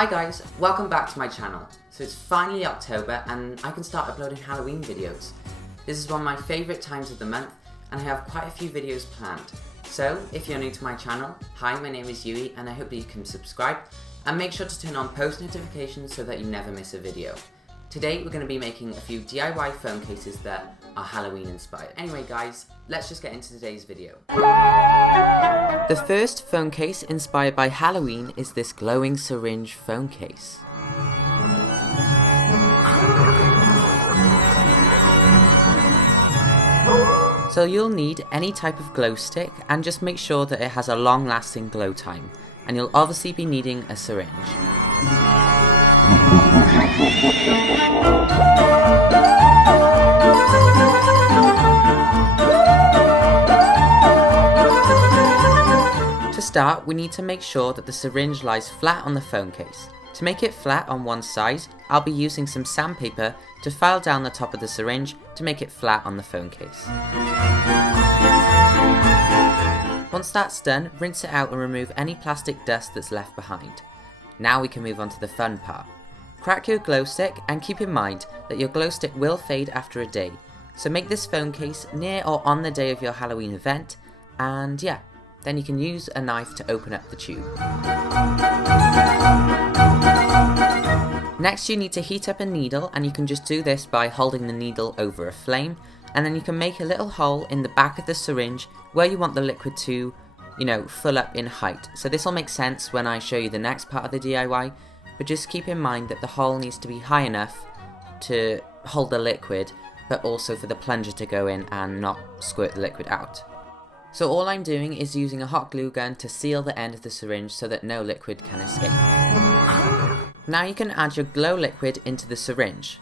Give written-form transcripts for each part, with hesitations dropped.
Hi guys, welcome back to my channel. So it's finally October and I can start uploading Halloween videos. This is one of my favourite times of the month and I have quite a few videos planned. So if you're new to my channel, hi, my name is Yui and I hope that you can subscribe and make sure to turn on post notifications so that you never miss a video. Today we're going to be making a few DIY phone cases that are Halloween inspired. Anyway guys, let's just get into today's video. The first phone case inspired by Halloween is this glowing syringe phone case. So you'll need any type of glow stick and just make sure that it has a long lasting glow time, and you'll obviously be needing a syringe. To start, we need to make sure that the syringe lies flat on the phone case. To make it flat on one side, I'll be using some sandpaper to file down the top of the syringe to make it flat on the phone case. Once that's done, rinse it out and remove any plastic dust that's left behind. Now we can move on to the fun part. Crack your glow stick and keep in mind that your glow stick will fade after a day. So make this phone case near or on the day of your Halloween event, and yeah, then you can use a knife to open up the tube. Next you need to heat up a needle, and you can just do this by holding the needle over a flame, and then you can make a little hole in the back of the syringe where you want the liquid to, fill up in height. So this will make sense when I show you the next part of the DIY, but just keep in mind that the hole needs to be high enough to hold the liquid, but also for the plunger to go in and not squirt the liquid out. So all I'm doing is using a hot glue gun to seal the end of the syringe so that no liquid can escape. Now you can add your glow liquid into the syringe.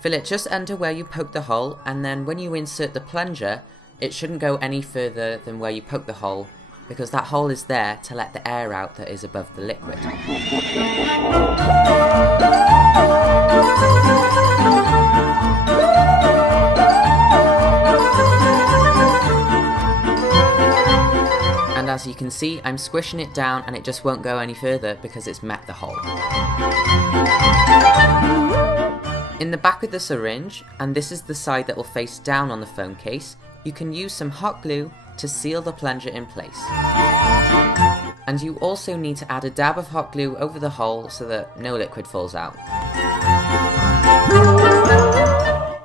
Fill it just under where you poke the hole, and then when you insert the plunger, it shouldn't go any further than where you poke the hole, because that hole is there to let the air out that is above the liquid. And as you can see, I'm squishing it down and it just won't go any further because it's met the hole. In the back of the syringe, and this is the side that will face down on the phone case, you can use some hot glue to seal the plunger in place. And you also need to add a dab of hot glue over the hole so that no liquid falls out.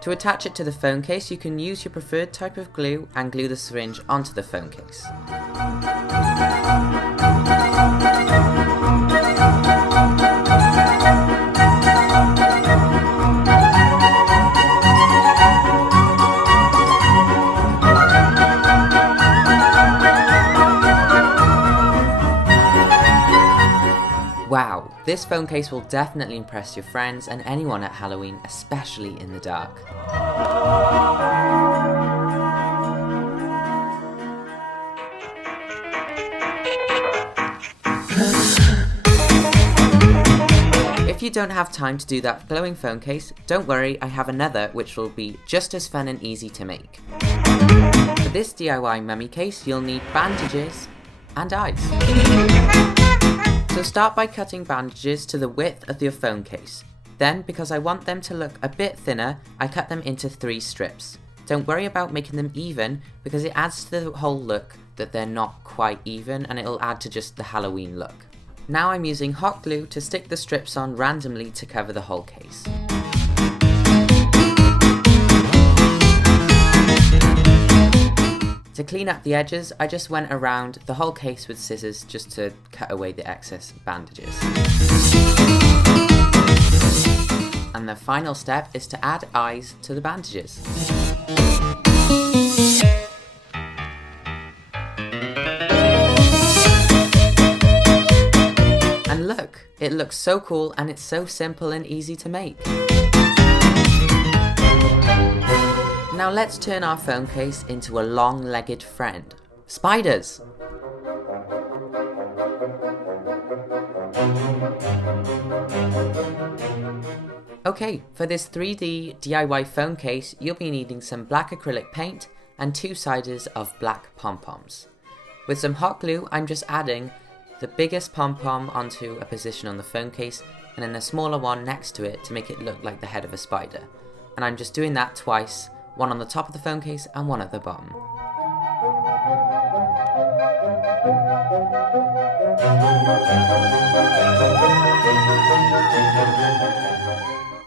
To attach it to the phone case, you can use your preferred type of glue and glue the syringe onto the phone case. Wow, this phone case will definitely impress your friends and anyone at Halloween, especially in the dark. If you don't have time to do that glowing phone case, don't worry, I have another which will be just as fun and easy to make. For this DIY mummy case, you'll need bandages and eyes. So start by cutting bandages to the width of your phone case. Then, because I want them to look a bit thinner, I cut them into 3 strips. Don't worry about making them even, because it adds to the whole look that they're not quite even, and it'll add to just the Halloween look. Now I'm using hot glue to stick the strips on randomly to cover the whole case. To clean up the edges, I just went around the whole case with scissors just to cut away the excess bandages. And the final step is to add eyes to the bandages. And look, it looks so cool and it's so simple and easy to make. Now let's turn our phone case into a long-legged friend. Spiders! Okay, for this 3D DIY phone case, you'll be needing some black acrylic paint and 2 sizes of black pom-poms. With some hot glue, I'm just adding the biggest pom-pom onto a position on the phone case and then a smaller one next to it to make it look like the head of a spider. And I'm just doing that twice, one on the top of the phone case and one at the bottom.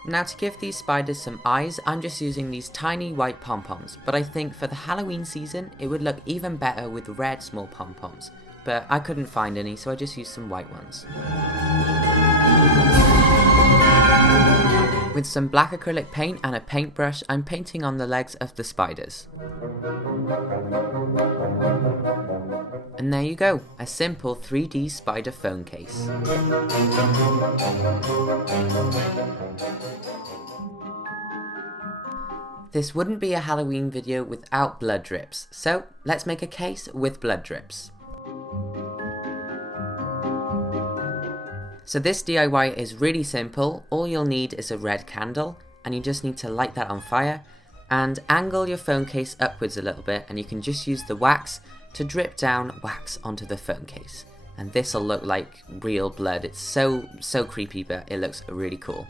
Now to give these spiders some eyes, I'm just using these tiny white pom-poms, but I think for the Halloween season it would look even better with red small pom-poms, but I couldn't find any, so I just used some white ones. With some black acrylic paint and a paintbrush, I'm painting on the legs of the spiders. And there you go, a simple 3D spider phone case. This wouldn't be a Halloween video without blood drips, so let's make a case with blood drips. So this DIY is really simple. All you'll need is a red candle, and you just need to light that on fire and angle your phone case upwards a little bit, and you can just use the wax to drip down wax onto the phone case. And this will look like real blood. It's so creepy, but it looks really cool.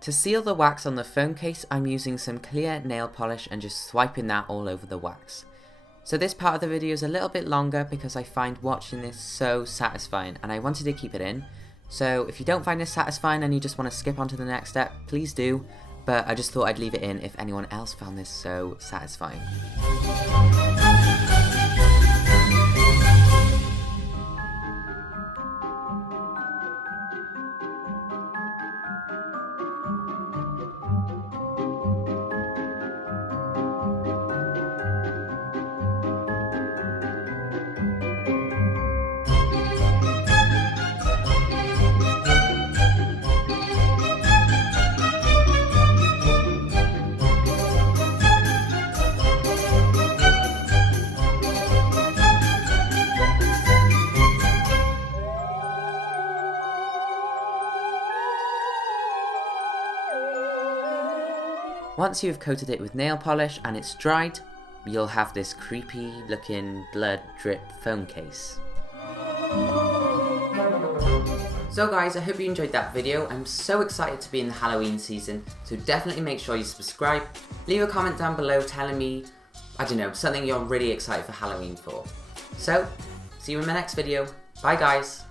To seal the wax on the phone case, I'm using some clear nail polish and just swiping that all over the wax. So this part of the video is a little bit longer because I find watching this so satisfying and I wanted to keep it in. So if you don't find this satisfying and you just want to skip on to the next step, please do, but I just thought I'd leave it in if anyone else found this so satisfying. Once you've coated it with nail polish and it's dried, you'll have this creepy looking blood drip phone case. So guys, I hope you enjoyed that video. I'm so excited to be in the Halloween season, so definitely make sure you subscribe. Leave a comment down below telling me, I don't know, something you're really excited for Halloween for. So, see you in my next video. Bye guys!